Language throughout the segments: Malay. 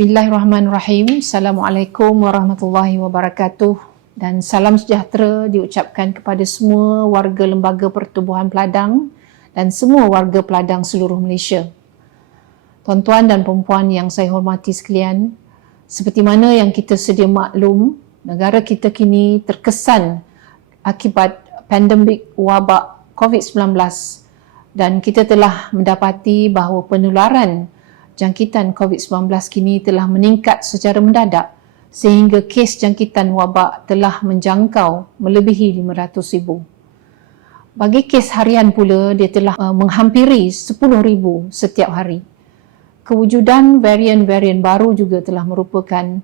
Bismillahirrahmanirrahim. Assalamualaikum warahmatullahi wabarakatuh dan salam sejahtera diucapkan kepada semua warga Lembaga Pertubuhan Peladang dan semua warga Peladang seluruh Malaysia. Tuan-tuan dan puan-puan yang saya hormati sekalian, seperti mana yang kita sedia maklum, negara kita kini terkesan akibat pandemik wabak COVID-19 dan kita telah mendapati bahawa penularan jangkitan COVID-19 kini telah meningkat secara mendadak sehingga kes jangkitan wabak telah menjangkau melebihi 500,000. Bagi kes harian pula, dia telah menghampiri 10,000 setiap hari. Kewujudan varian-varian baru juga telah merupakan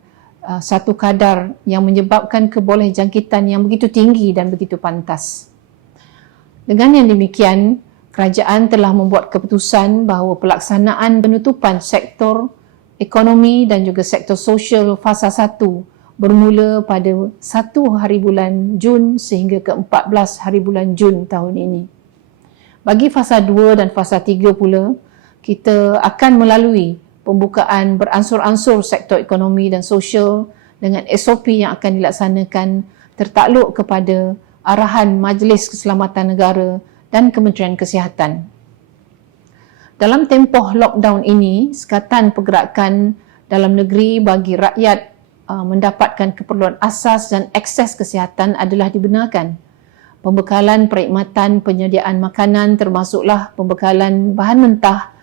satu kadar yang menyebabkan keboleh jangkitan yang begitu tinggi dan begitu pantas. Dengan yang demikian, kerajaan telah membuat keputusan bahawa pelaksanaan penutupan sektor ekonomi dan juga sektor sosial fasa 1 bermula pada 1 hari bulan Jun sehingga ke 14 hari bulan Jun tahun ini. Bagi fasa 2 dan fasa 3 pula, kita akan melalui pembukaan beransur-ansur sektor ekonomi dan sosial dengan SOP yang akan dilaksanakan tertakluk kepada arahan Majlis Keselamatan Negara dan Kementerian Kesihatan. Dalam tempoh lockdown ini, sekatan pergerakan dalam negeri bagi rakyat mendapatkan keperluan asas dan akses kesihatan adalah dibenarkan. Pembekalan perkhidmatan penyediaan makanan termasuklah pembekalan bahan mentah,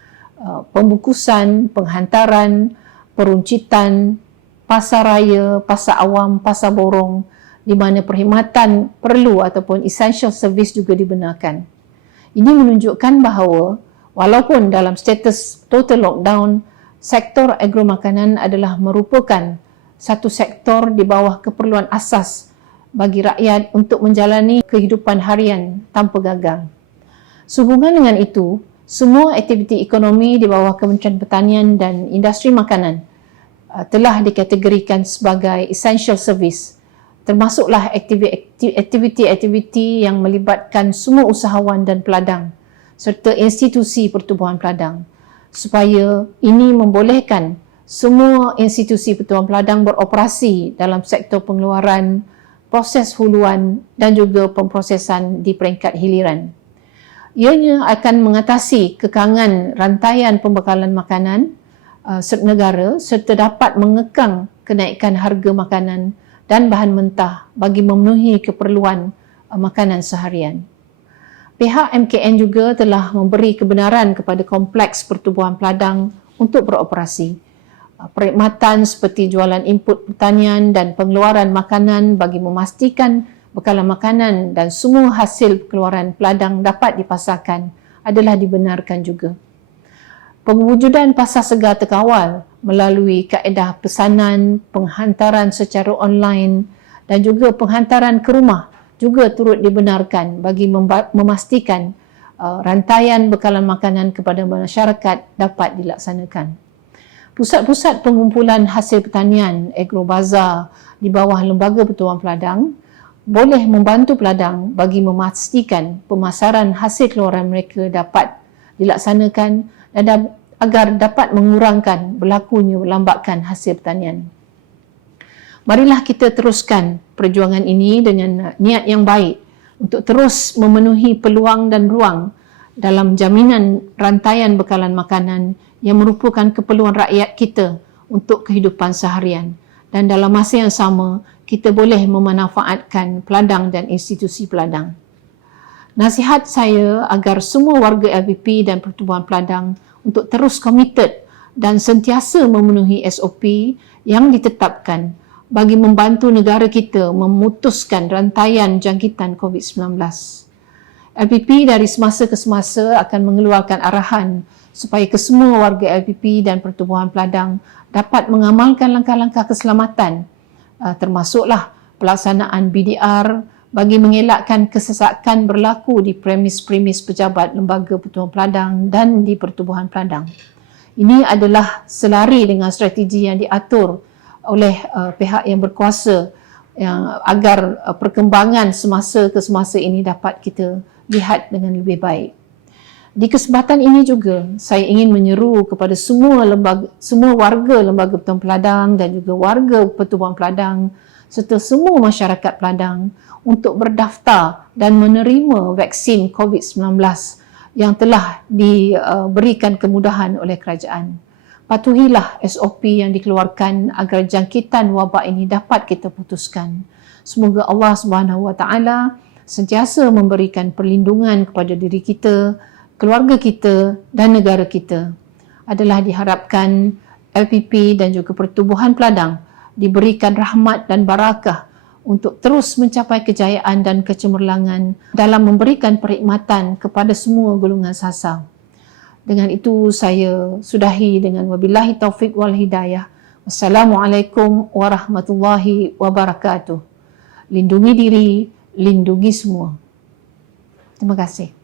pembungkusan, penghantaran, peruncitan, pasar raya, pasar awam, pasar borong, di mana perkhidmatan perlu ataupun essential service juga dibenarkan. Ini menunjukkan bahawa walaupun dalam status total lockdown, sektor agromakanan adalah merupakan satu sektor di bawah keperluan asas bagi rakyat untuk menjalani kehidupan harian tanpa gagal. Sehubungan dengan itu, semua aktiviti ekonomi di bawah Kementerian Pertanian dan Industri Makanan telah dikategorikan sebagai essential service, termasuklah aktiviti-aktiviti yang melibatkan semua usahawan dan peladang serta institusi pertubuhan peladang, supaya ini membolehkan semua institusi pertubuhan peladang beroperasi dalam sektor pengeluaran, proses huluan dan juga pemprosesan di peringkat hiliran. Ianya akan mengatasi kekangan rantaian pembekalan makanan negara serta dapat mengekang kenaikan harga makanan dan bahan mentah bagi memenuhi keperluan makanan seharian. Pihak MKN juga telah memberi kebenaran kepada kompleks pertubuhan peladang untuk beroperasi. Perkhidmatan seperti jualan input pertanian dan pengeluaran makanan bagi memastikan bekalan makanan dan semua hasil pengeluaran peladang dapat dipasarkan adalah dibenarkan juga. Pemwujudan pasar segar terkawal melalui kaedah pesanan, penghantaran secara online dan juga penghantaran ke rumah juga turut dibenarkan bagi memastikan rantaian bekalan makanan kepada masyarakat dapat dilaksanakan. Pusat-pusat pengumpulan hasil pertanian, agrobazar di bawah Lembaga Pertubuhan Peladang boleh membantu peladang bagi memastikan pemasaran hasil keluaran mereka dapat dilaksanakan dan agar dapat mengurangkan berlakunya lambakan hasil pertanian. Marilah kita teruskan perjuangan ini dengan niat yang baik untuk terus memenuhi peluang dan ruang dalam jaminan rantaian bekalan makanan yang merupakan keperluan rakyat kita untuk kehidupan seharian, dan dalam masa yang sama kita boleh memanfaatkan peladang dan institusi peladang. Nasihat saya agar semua warga LPP dan Pertubuhan Peladang untuk terus komited dan sentiasa memenuhi SOP yang ditetapkan bagi membantu negara kita memutuskan rantaian jangkitan COVID-19. LPP dari semasa ke semasa akan mengeluarkan arahan supaya kesemua warga LPP dan Pertubuhan Peladang dapat mengamalkan langkah-langkah keselamatan, termasuklah pelaksanaan BDR bagi mengelakkan kesesakan berlaku di premis-premis pejabat Lembaga Pertubuhan Peladang dan di Pertubuhan Peladang. Ini adalah selari dengan strategi yang diatur oleh pihak yang berkuasa agar perkembangan semasa ke semasa ini dapat kita lihat dengan lebih baik. Di kesempatan ini juga saya ingin menyeru kepada semua warga Lembaga Pertubuhan Peladang dan juga warga Pertubuhan Peladang serta semua masyarakat Peladang untuk berdaftar dan menerima vaksin COVID-19 yang telah diberikan kemudahan oleh kerajaan. Patuhilah SOP yang dikeluarkan agar jangkitan wabak ini dapat kita putuskan. Semoga Allah Subhanahu Wa Taala sentiasa memberikan perlindungan kepada diri kita, keluarga kita dan negara kita. Adalah diharapkan LPP dan juga Pertubuhan Peladang diberikan rahmat dan barakah untuk terus mencapai kejayaan dan kecemerlangan dalam memberikan perkhidmatan kepada semua golongan sasar. Dengan itu saya sudahi dengan wabillahi taufik wal hidayah. Wassalamualaikum warahmatullahi wabarakatuh. Lindungi diri, lindungi semua. Terima kasih.